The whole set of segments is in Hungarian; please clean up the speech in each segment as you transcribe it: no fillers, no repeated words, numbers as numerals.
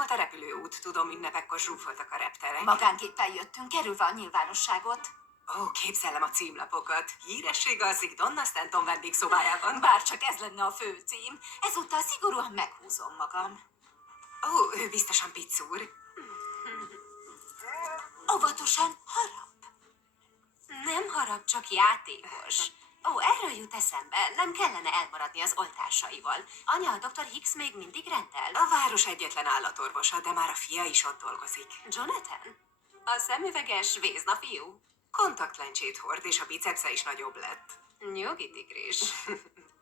volt a repülőút, tudom, ünnepekkor zsúfoltak a repterek. Magánképpel jöttünk, kerülve a nyilvánosságot. Ó, képzelem a címlapokat. Híresség alszik Donna Stanton vendégszobájában. Bár csak ez lenne a főcím, ezúttal szigorúan meghúzom magam. Ó, ő biztosan piccúr. Óvatosan harap. Nem harap, csak játékos. Ó, erről jut eszembe, nem kellene elmaradni az oltásaival. Anya, a Dr. Hicks még mindig rendel. A város egyetlen állatorvosa, de már a fia is ott dolgozik. Jonathan? A szemüveges vézna fiú? Kontaktlencsét hord, és a bicepsze is nagyobb lett. Nyugi tigris.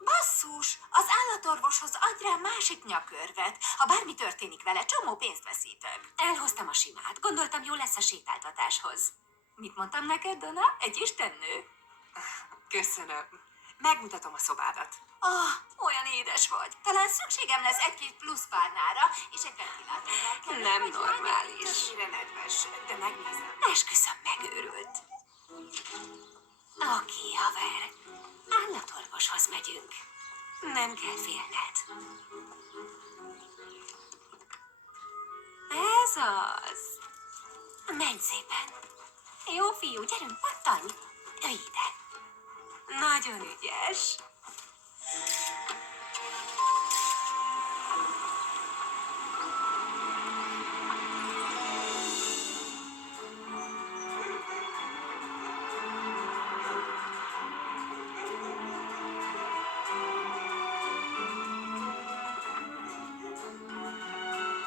Basszus, az állatorvoshoz adj rá másik nyakörvet. Ha bármi történik vele, csomó pénzt veszítök. Elhoztam a simát, gondoltam, jó lesz a sétáltatáshoz. Mit mondtam neked, Donna? Egy istennő? Köszönöm. Megmutatom a szobádat. Olyan édes vagy. Talán szükségem lesz egy-két plusz párnára, és egy ventilátorral kell. Nem normális. Többnyire nedves, de megnézem. Esküszöm, megőrült. Oké, haver. Állatorvoshoz megyünk. Nem kell félned. Ez az. Menj szépen. Jó fiú, gyerünk, pattanj. Ülj ide. Nagyon ügyes.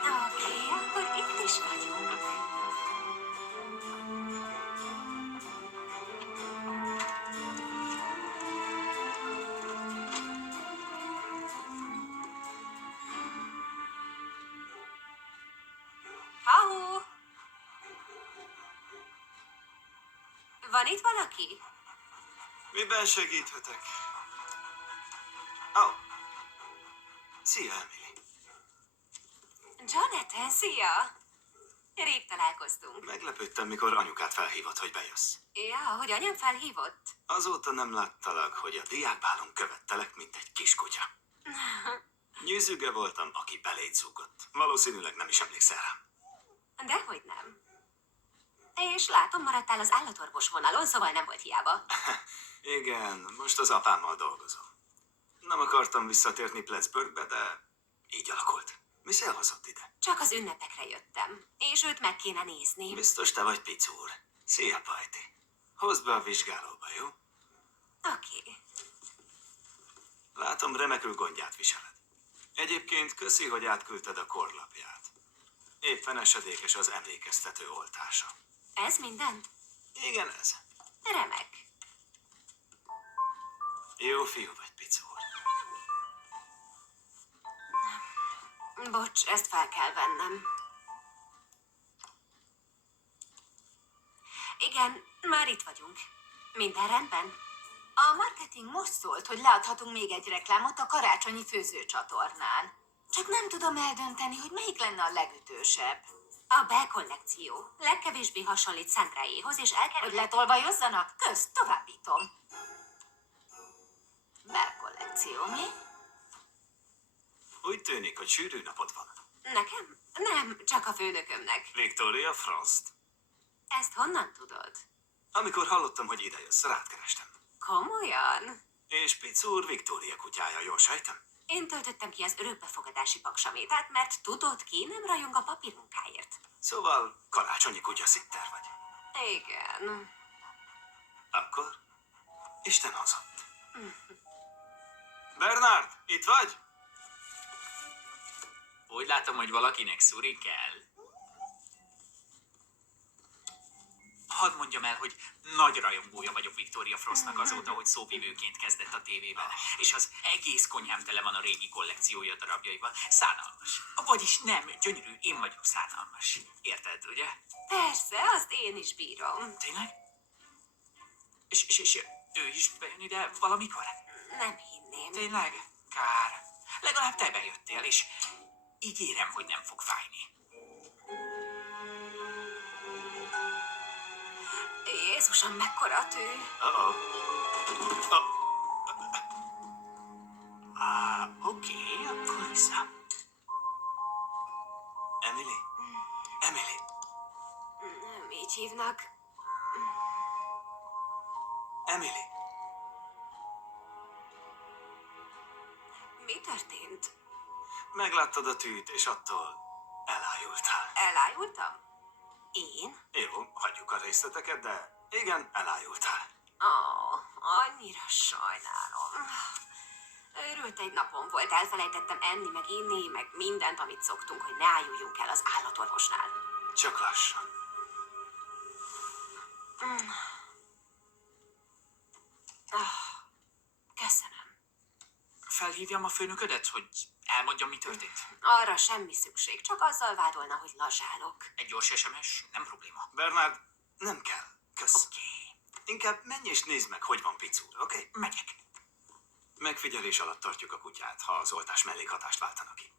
Oké, akkor itt is vagyunk. Hau! Van itt valaki? Miben segíthetek? Ó. Szia, Emily. Jonathan, szia! Rég találkoztunk. Meglepődtem, mikor anyukát felhívott, hogy bejössz. Ja, hogy anyám felhívott? Azóta nem láttalak, hogy a diákbálon követtelek, mint egy kiskutya. Nyűzüge voltam, aki beléd zúgott. Valószínűleg nem is emlékszel rám. Dehogy nem. És látom, maradtál az állatorvos vonalon, szóval nem volt hiába. Igen, most az apámmal dolgozom. Nem akartam visszatérni Plattsburghbe, de így alakult. Mi elhozott ide? Csak az ünnepekre jöttem, és őt meg kéne nézni. Biztos te vagy picúr. Szia, Pajti. Hozd be a vizsgálóba, jó? Oké. Látom, remekül gondját viseled. Egyébként köszi, hogy átküldted a korlapját. Éppen esedékes az emlékeztető oltása. Ez mindent? Igen, ez. Remek. Jó fiú vagy, picúr. Bocs, ezt fel kell vennem. Igen, már itt vagyunk. Minden rendben? A marketing most szólt, hogy leadhatunk még egy reklámot a karácsonyi főzőcsatornán. Csak nem tudom eldönteni, hogy melyik lenne a legütősebb. A Bell kollekció legkevésbé hasonlít Sandráéhoz, és Hogy elkerül... letolvajozzanak? Továbbítom. Bell kollekció, mi? Úgy tűnik, hogy sűrű napod van. Nekem? Nem, csak a főnökömnek. Victoria Frost. Ezt honnan tudod? Amikor hallottam, hogy ide jössz, rád kerestem. Komolyan? És picúr Victoria kutyája, jól sejtem? Én töltöttem ki az örökbefogadási paksamétát, mert tudod ki, nem rajong a papírmunkáért. Szóval karácsonyi kutyaszitter vagy. Igen. Akkor Isten hozott. Bernard, itt vagy? Úgy látom, hogy valakinek szuri kell. Hadd mondjam el, hogy nagy rajongója vagyok Victoria Frostnak azóta, hogy szóvivőként kezdett a tévében. És az egész konyhám tele van a régi kollekciója darabjaival. Szánalmas. Vagyis nem, gyönyörű, én vagyok szánalmas. Érted, ugye? Persze, azt én is bírom. Tényleg? És ő is bejön ide valamikor? Nem hinném. Tényleg? Kár. Legalább te bejöttél, és ígérem, hogy nem fog fájni. Jézusom, mekkora tű. Uh-oh. Oké, akkor vissza. Emily? Emily? Nem így hívnak. Emily? Mi történt? Megláttad a tűt, és attól elájultál. Elájultam? Én? Jó, hagyjuk a részleteket, de igen, elájultál. Annyira sajnálom. Őrült egy napom volt, elfelejtettem enni, meg inni, meg mindent, amit szoktunk, hogy ne ájuljunk el az állatorvosnál. Csak lassan. Köszönöm. Felhívjam a főnöködet, hogy elmondjam, mi történt? Arra semmi szükség, csak azzal vádolna, hogy lazsálok. Egy gyors SMS, nem probléma. Bernard, nem kell. Kösz. Oké. Inkább menj és nézd meg, hogy van Picúr, oké? Megyek. Megfigyelés alatt tartjuk a kutyát, ha az oltás mellékhatást váltanak ki.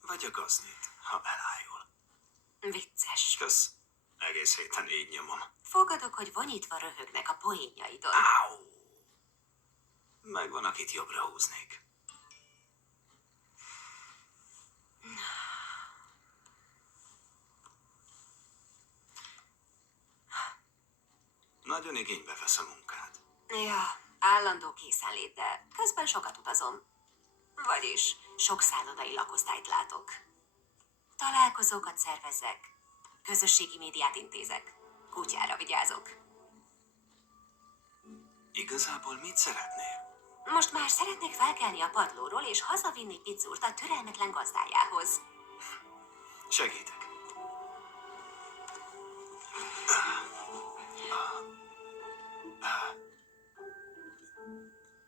Vagy a gazdit, ha elájul. Vicces. Kösz. Egész héten így nyomom. Fogadok, hogy vonyítva röhögnek a poénjaidon. Áú! Megvan, akit jobbra húznék. Nagyon igénybe vesz a munkád. Ja, állandó készenlét, de közben sokat utazom. Vagyis sok szállodai lakosztályt látok. Találkozókat szervezek, közösségi médiát intézek, kutyára vigyázok. Igazából mit szeretnél? Most már szeretnék felkelni a padlóról és hazavinni Picúrt a türelmetlen gazdájához. Segítek.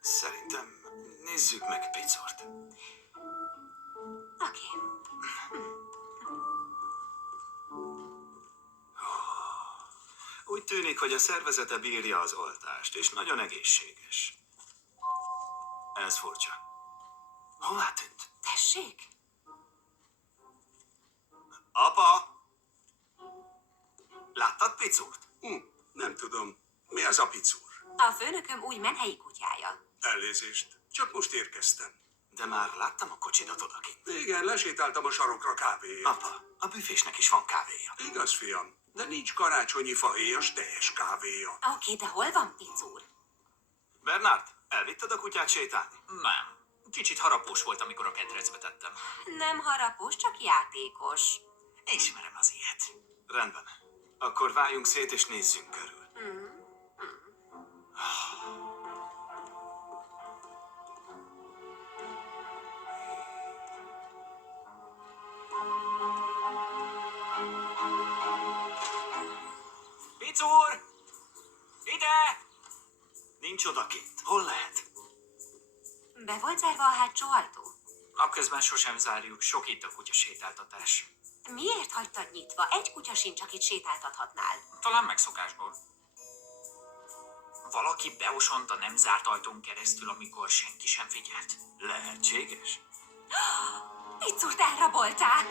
Szerintem nézzük meg Picort. Oké. Úgy tűnik, hogy a szervezete bírja az oltást, és nagyon egészséges. Ez furcsa. Hová tűnt? Tessék? Apa! Láttad Picurt? Nem tudom. Mi az a picúr? A főnököm új menhelyi kutyája. Elnézést. Csak most érkeztem. De már láttam a kocsidat odakint. Igen, lesétáltam a sarokra kávéért. Apa, a büfésnek is van kávéja. Igaz, fiam, de nincs karácsonyi fahéjas teljes kávéja. Oké, de hol van Picúr? Bernard, elvitted a kutyát sétálni? Nem. Kicsit harapós volt, amikor a kedrecbe tettem. Nem harapos, csak játékos. Ismerem az ilyet. Rendben. Akkor váljunk szét és nézzünk körül. Picúr! Ide! Nincs odakint. Hol lehet? Be volt zárva a hátsó ajtó? Napközben sosem zárjuk, sok itt a kutya sétáltatás. Miért hagytad nyitva? Egy kutya sincs, akit sétáltathatnál. Talán megszokásból. Valaki beosont a nem zárt ajtón keresztül, amikor senki sem figyelt. Lehetséges. Picúrt elrabolták!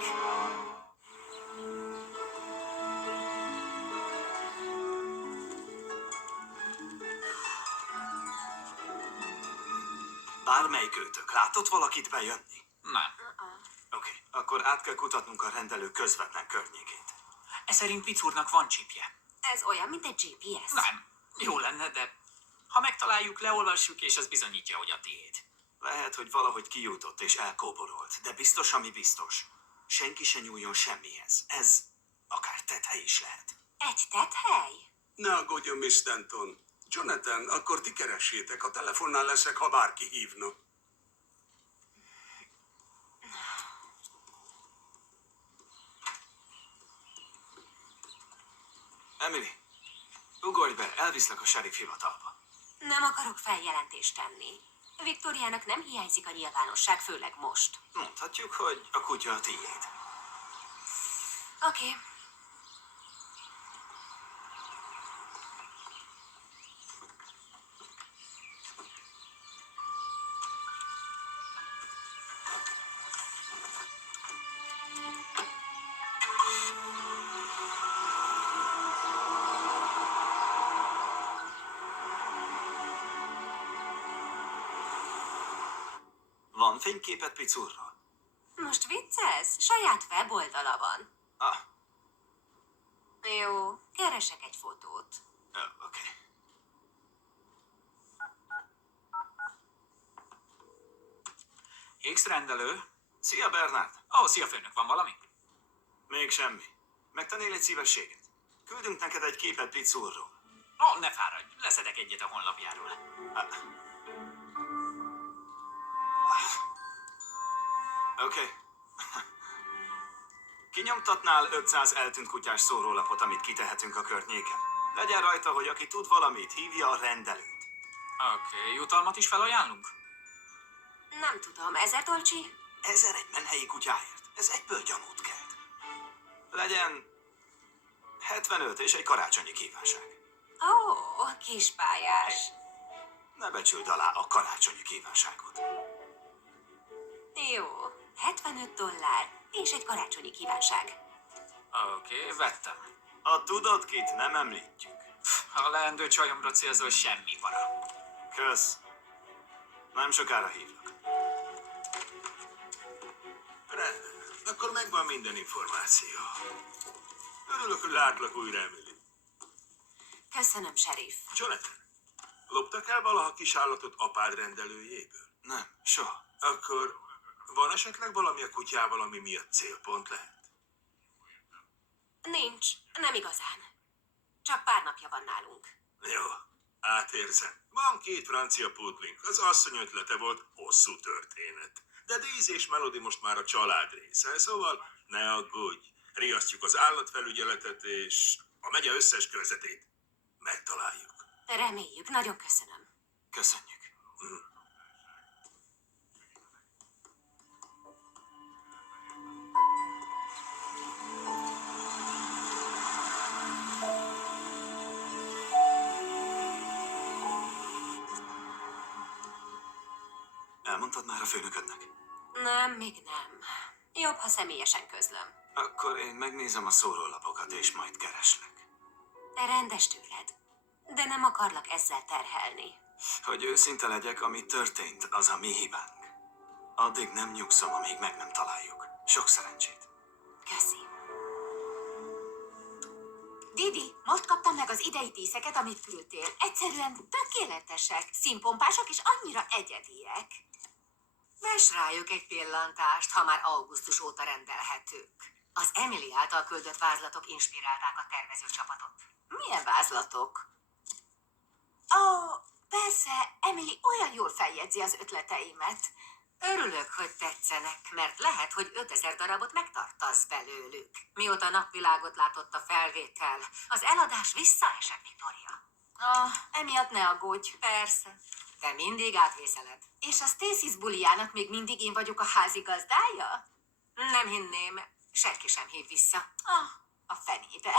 Bármelyik őtök látott valakit bejönni? Nem. Oké, akkor át kell kutatnunk a rendelő közvetlen környékét. Ez szerint Picúrnak van csipje. Ez olyan, mint egy GPS. Nem. Jó lenne, de ha megtaláljuk, leolvassuk, és az bizonyítja, hogy a tiéd. Lehet, hogy valahogy kijutott és elkóborolt, de biztos, ami biztos. Senki se nyúljon semmihez. Ez akár tethely is lehet. Egy tethely? Ne aggódjon, Miss Stanton. Jonathan, akkor ti keressétek, a telefonnál leszek, ha bárki hívna. Emily, ugorj be, elviszlek a sheriff hivatalba. Nem akarok feljelentést tenni. Viktóriának nem hiányzik a nyilvánosság, főleg most. Mondhatjuk, hogy a kutya a tiéd. Oké. Van fényképet Picurról? Most viccelsz? Saját weboldala van. Ah, Jó, keresek egy fotót. oké. X-rendelő. Szia, Bernard! Szia főnök, van valami? Még semmi. Megtennél egy szívességet? Küldünk neked egy képet Pizzurról. Ne fáradj, leszedek egyet a honlapjáról. Oké. Kinyomtatnál 500 eltűnt kutyás szórólapot, amit kitehetünk a környéken? Legyen rajta, hogy aki tud valamit, hívja a rendelőt. Oké, jutalmat is felajánlunk? Nem tudom, 1000 dolcsi? 1000 egy menhelyi kutyáért. Ez egyből gyanút kelt. Legyen 75 és egy karácsonyi kívánság. Ó, kispályás. Ne becsüld alá a karácsonyi kívánságot. Jó, $75 és egy karácsonyi kívánság. Oké, vettem. A tudod kit nem említjük. A leendő csajomra célzol, semmi para. Kösz. Nem sokára hívlak. Rendben. Akkor megvan minden információ. Örülök, hogy látlak újra, Emily. Köszönöm, sheriff. Jonathan, loptak el valaha kis állatot apád rendelőjéből? Nem, soha. Akkor van esetleg valami a kutyával, ami miatt célpont lehet? Nincs, nem igazán. Csak pár napja van nálunk. Jó, átérzem. Van 2 francia pudling. Az asszony ötlete volt, hosszú történet. De Daisy és Melody most már a család része, szóval ne aggódj. Riasztjuk az állatfelügyeletet, és a megye összes körzetét megtaláljuk. Reméljük, nagyon köszönöm. Köszönjük. Elmondtad már a főnöködnek? Nem, még nem. Jobb, ha személyesen közlöm. Akkor én megnézem a szórólapokat, és majd kereslek. Te rendes tőled. De nem akarlak ezzel terhelni. Hogy őszinte legyek, ami történt, az a mi hibánk. Addig nem nyugszom, amíg meg nem találjuk. Sok szerencsét. Köszi. Didi, most kaptam meg az idei díszeket, amit küldtél. Egyszerűen tökéletesek, színpompások és annyira egyediek. Vess rájuk egy pillantást, ha már augusztus óta rendelhetők. Az Emily által küldött vázlatok inspirálták a tervezőcsapatot. Milyen vázlatok? Persze, Emily olyan jól feljegyzi az ötleteimet. Örülök, hogy tetszenek, mert lehet, hogy 5000 darabot megtartasz belőlük. Mióta napvilágot látott a felvétel, az eladás visszaesett, Victoria. Emiatt ne aggódj. Persze, te mindig átvészeled. És a Stacy's buliának még mindig én vagyok a házigazdája? Nem hinném, senki sem hív vissza. A fenébe.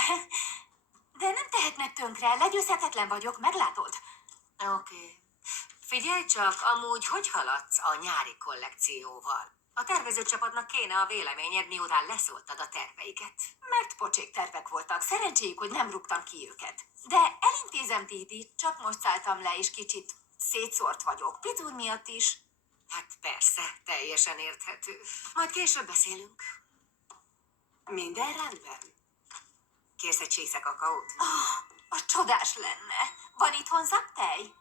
De nem tehetnek tönkre, legyőzhetetlen vagyok, meglátod? Oké. Figyelj csak, amúgy hogy haladsz a nyári kollekcióval? A tervezőcsapatnak kéne a véleményed, miután leszóltad a terveiket. Mert pocsék tervek voltak, szerencséjük, hogy nem rúgtam ki őket. De elintézem, Didi, csak most szálltam le, és kicsit szétszórt vagyok. Pizzur miatt is. Hát persze, teljesen érthető. Majd később beszélünk. Minden rendben? Kérsz egy csésze kakaót? A csodás lenne. Van itthon zaptej?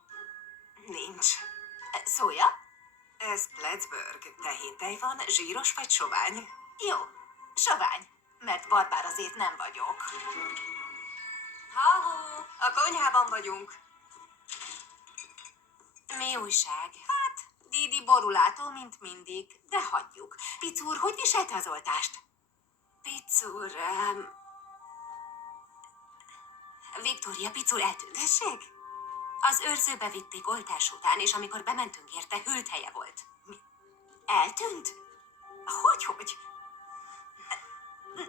Nincs. Szója? Ez Plattsburgh. Tehéntej van, zsíros vagy sovány? Jó, sovány, mert barbár azért nem vagyok. Ha-hó, a konyhában vagyunk. Mi újság? Hát, Didi borulátó, mint mindig, de hagyjuk. Pizzur, hogy viselte az oltást? Pizzur... Victoria, Pizzur eltűnt. Tessék? Az őrzőbe vitték oltás után, és amikor bementünk érte, hűlt helye volt. Eltűnt? Hogy?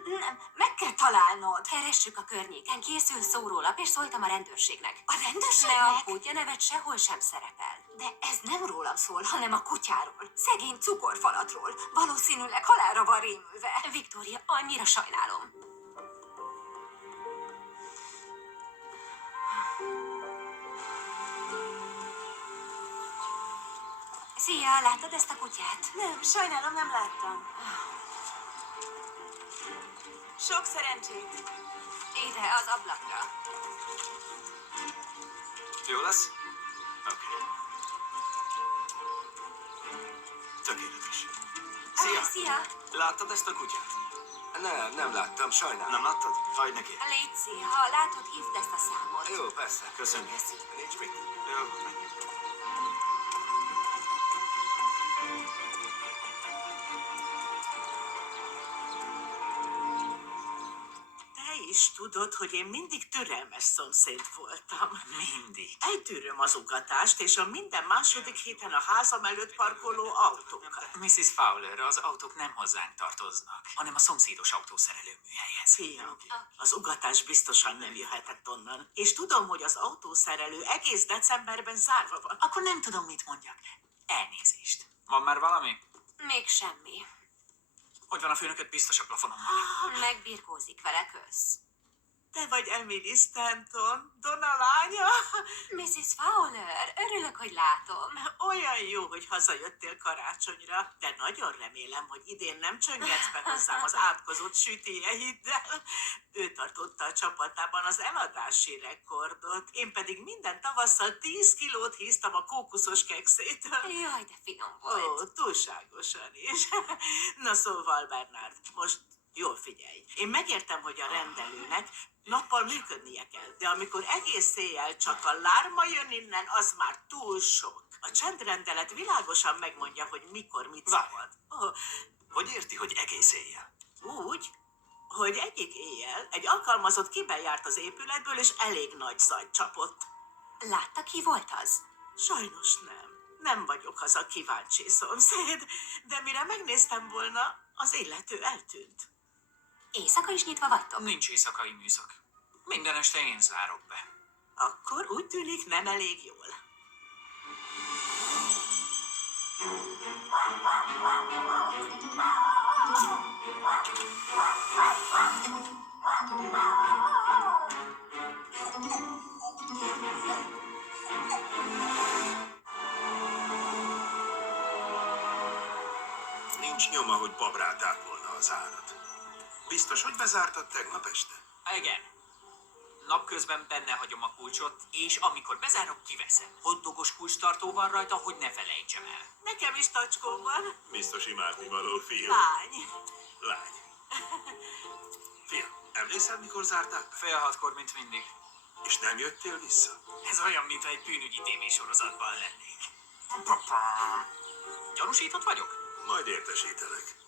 Nem, meg kell találnod. Keressük a környéken, készül szórólap, és szóltam a rendőrségnek. A Ne rendőrségnek? aggódj, a nevet sehol sem szerepel. De ez nem rólam szól, hanem a kutyáról. Szegény cukorfalatról. Valószínűleg halálra van rémülve. Victoria, annyira sajnálom. Szia, láttad ezt a kutyát? Nem, sajnálom, nem láttam. Sok szerencsét! Ide, az ablakra. Jó lesz? Oké. Tökéletes. Szia! Szia! Láttad ezt a kutyát? Nem láttam, sajnálom. Nem láttad? Hagyd neki. Léci, ha látod, hívd ezt a számot. Jó, persze. Köszönjük. Nincs mit. Jó, menj. Te is tudod, hogy én mindig türelmes szomszéd voltam. Mindig. Eltűröm az ugatást, és a minden második héten a házam előtt parkoló autókat. Mrs. Fowler, az autók nem hozzánk tartoznak, hanem a szomszédos autószerelő műhelyhez. Fiam, az ugatás biztosan nem jöhetett onnan. És tudom, hogy az autószerelő egész decemberben zárva van. Akkor nem tudom, mit mondjak. Elnézést. Van már valami? Még semmi. Hogy van a főnököt? Biztos a plafonon van. Megbirkózik vele, kösz. Te vagy Emily Stanton, Donna lánya? Mrs. Fowler, örülök, hogy látom. Olyan jó, hogy hazajöttél karácsonyra, de nagyon remélem, hogy idén nem csöngetsz be hozzám az átkozott sütiehiddel. Ő tartotta a csapatában az eladási rekordot, én pedig minden tavasszal 10 kilót híztam a kókuszos kekszétől. Jaj, de finom volt. Ó, túlságosan is. Na szóval, Bernard, most jól figyelj. Én megértem, hogy a rendelőnek nappal működnie kell, de amikor egész éjjel csak a lárma jön innen, az már túl sok. A csendrendelet világosan megmondja, hogy mikor mit szabad. Oh, Hogy érti, hogy egész éjjel? úgy, hogy egyik éjjel egy alkalmazott kibejárt az épületből, és elég nagy zajt csapott. Látta, ki volt az? Sajnos nem. Nem vagyok az a kíváncsi szomszéd, de mire megnéztem volna, az illető eltűnt. Éjszaka is nyitva vagytok? Nincs éjszakai műszak. Minden este én zárok be. Akkor úgy tűnik nem elég jól. Nincs nyoma, hogy babrálták volna az árat. Biztos, hogy bezártad tegnap este? Igen. Napközben benne hagyom a kulcsot, és amikor bezárok, kiveszem. Hoddogos kulcstartó van rajta, hogy ne felejtsem el. Nekem is tacskó van. Biztos imádnivaló fiú. Lány. Lány. Fiam, emlékszel, mikor zárták be? 5:30-kor, mint mindig. És nem jöttél vissza? Ez olyan, mintha egy bűnügyi tévésorozatban lennék. Gyanúsított vagyok? Majd értesítelek.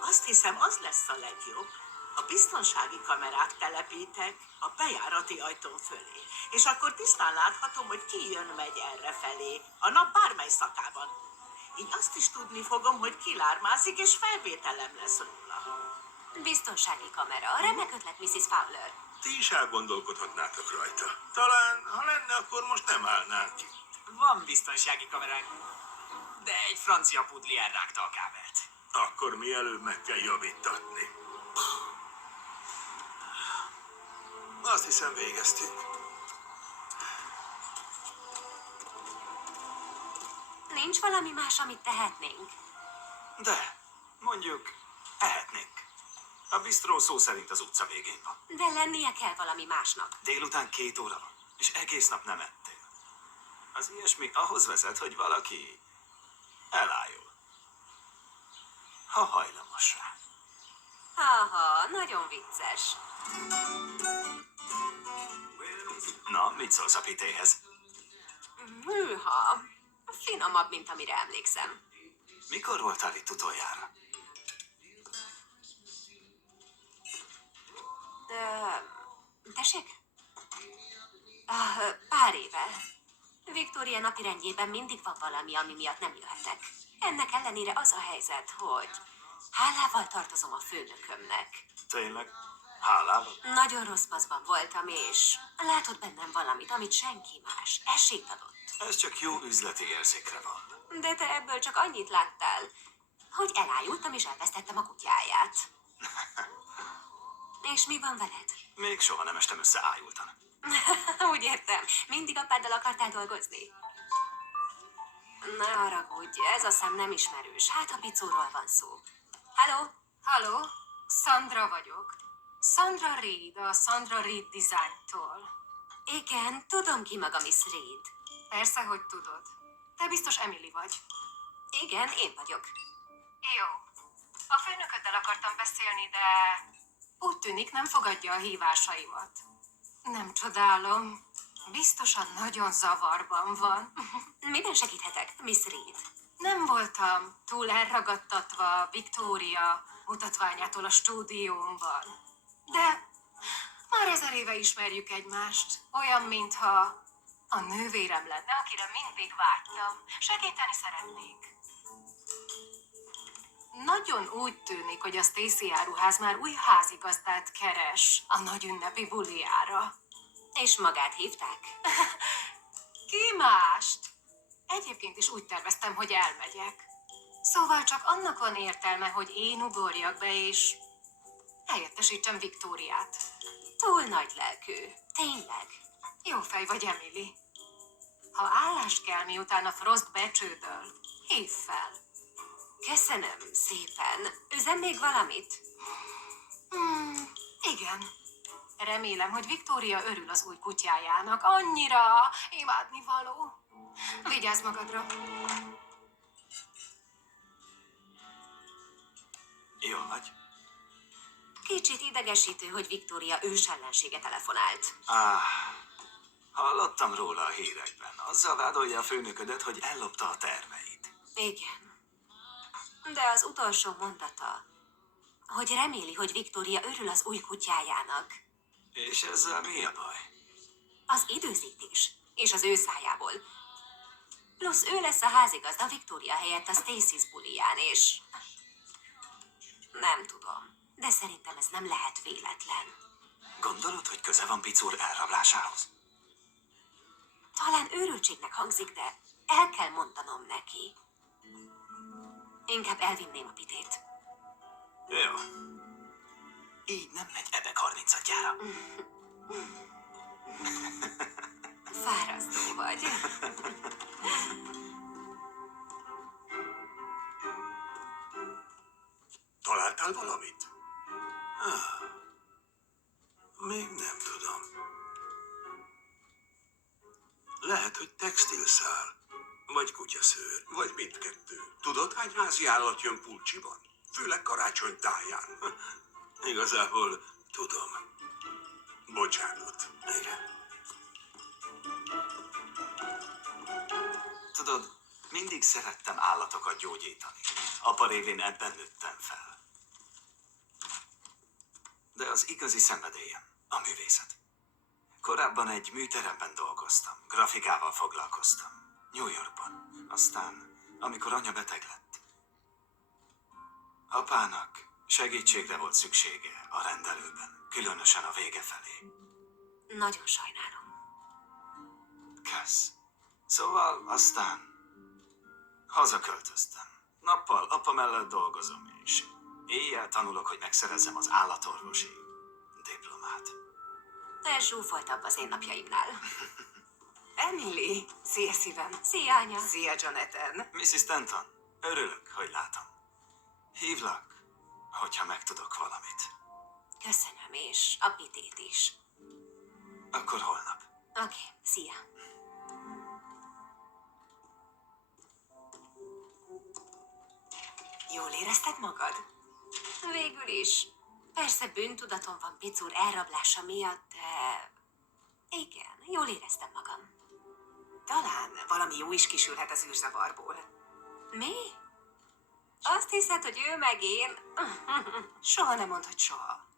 Azt hiszem, az lesz a legjobb. A biztonsági kamerát telepítek a bejárati ajtón fölé. És akkor tisztán láthatom, hogy ki jön-megy errefelé, a nap bármely szakában. Így azt is tudni fogom, hogy ki lármázik, és felvételem lesz róla. Biztonsági kamera. Remek ötlet, Mrs. Fowler. Ti is elgondolkodhatnátok rajta. Talán, ha lenne, akkor most nem állnánk itt. Van biztonsági kameránk, de egy francia pudli elrágta a kábelt. Akkor mielőbb meg kell javítatni. Azt hiszem, végeztünk. Nincs valami más, amit tehetnénk? De, mondjuk, ehetnénk. A bistró szó szerint az utca végén van. De lennie kell valami másnak. Délután 2 óra van, és egész nap nem ettél. Az ilyesmi ahhoz vezet, hogy valaki elájul. Ha hajlamos rá. Haha, nagyon vicces. Na, mit szólsz a pitéhez? Hűha. Finomabb, mint amire emlékszem. Mikor voltál itt utoljára? Tessék? Pár éve. Viktória napirendjében mindig van valami, ami miatt nem jöhetek. Ennek ellenére az a helyzet, hogy hálával tartozom a főnökömnek. Tényleg? Hálával? Nagyon rossz paszban voltam, és látott bennem valamit, amit senki más esélyt adott. Ez csak jó üzleti érzékre van. De te ebből csak annyit láttál, hogy elájultam és elvesztettem a kutyáját. És mi van veled? Még soha nem estem össze ájultan. Úgy értem, mindig apáddal akartál dolgozni. Ne haragudj, ez a szám nem ismerős. Hát a picóról van szó. Halló? Halló? Sandra vagyok. Sandra Reed, a Sandra Reed Design-tól. Igen, tudom ki maga, Miss Reed. Persze, hogy tudod. Te biztos Emily vagy. Igen, én vagyok. Jó. A főnököddel akartam beszélni, de úgy tűnik, nem fogadja a hívásaimat. Nem csodálom. Biztosan nagyon zavarban van. Miben segíthetek, Miss Reed? Nem voltam túl elragadtatva Victoria mutatványától a stúdiómban. De már 1000 éve ismerjük egymást. Olyan, mintha a nővérem lenne, akire mindig vágytam. Segíteni szeretnék. Nagyon úgy tűnik, hogy a Stacy áruház már új házigazdát keres a nagy ünnepi buliára. És magát hívták? Ki mást? Egyébként is úgy terveztem, hogy elmegyek. Szóval csak annak van értelme, hogy én ugorjak be, és helyettesítsem Viktóriát. Túl nagy lelkű. Tényleg. Jó fej vagy, Emily. Ha állás kell, miután a Frost becsődöl, hívd fel. Köszönöm szépen. Üzem még valamit? Igen. Remélem, hogy Viktória örül az új kutyájának. Annyira imádnivaló. Vigyázz magadra. Jó vagy? Kicsit idegesítő, hogy Viktória ősellensége telefonált. Hallottam róla a hírekben. Azzal vádolja a főnöködet, hogy ellopta a terveit. Igen. De az utolsó mondata, hogy reméli, hogy Viktória örül az új kutyájának. És ezzel mi a baj? Az időzítés, és az ő szájából. Plusz ő lesz a házigazda Viktória helyett a Stacy's buliján, és... Nem tudom, de szerintem ez nem lehet véletlen. Gondolod, hogy köze van Picur elrablásához? Talán őrültségnek hangzik, de el kell mondanom neki. Inkább elvinném a pitét. Jó. Így nem megy ebbe 30-adjára. Fárasztó vagy. Találtál valamit? Még nem tudom. Lehet, hogy textilszál, vagy kutyaszőr, vagy mindkettő. Tudod, hány házi állat jön Pulcsiban? Főleg karácsony táján. Igazából tudom. Bocsánat. Igen. Tudod, mindig szerettem állatokat gyógyítani. Apa révén ebben nőttem fel. De az igazi szenvedélyem a művészet. Korábban egy műteremben dolgoztam, grafikával foglalkoztam, New Yorkban. Aztán, amikor anya beteg lett, apának segítségre volt szüksége a rendelőben, különösen a vége felé. Nagyon sajnálom. Kösz. Szóval aztán hazaköltöztem. Nappal apa mellett dolgozom, és éjjel tanulok, hogy megszerezzem az állatorvosi diplomát. Elzsúfoltabb az én napjaimnál. Emily, szia szívem. Szia, anya. Szia, Jonathan. Mrs. Stanton, örülök, hogy látom. Hívlak, hogyha megtudok valamit. Köszönöm, és a pitét is. Akkor holnap. Oké, szia. Jól érezted magad? Végül is. Persze bűntudatom van Picur elrablása miatt, de... Igen, jól éreztem magam. Talán valami jó is kisülhet az űrzavarból. Mi? Azt hiszed, hogy ő meg én? Soha nem mondd, hogy soha.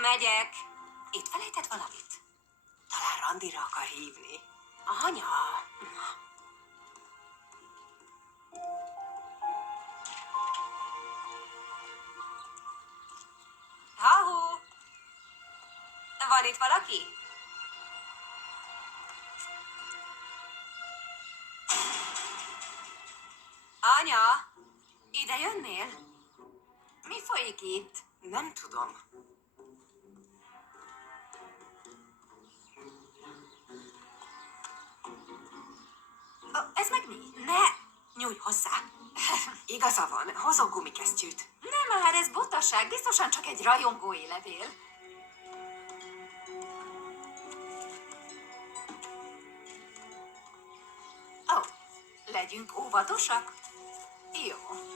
Megyek. Itt felejtett valamit? Talán randira akar hívni. Anya. Hahu! Van itt valaki? Anya, ide jönnél? Mi folyik itt? Nem tudom. Ez meg mi? Ne! Nyújj hozzá! Igaza van, hozok gumikesztyűt. Nem már, ez butaság, biztosan csak egy rajongói levél. Ó, legyünk óvatosak? Jó.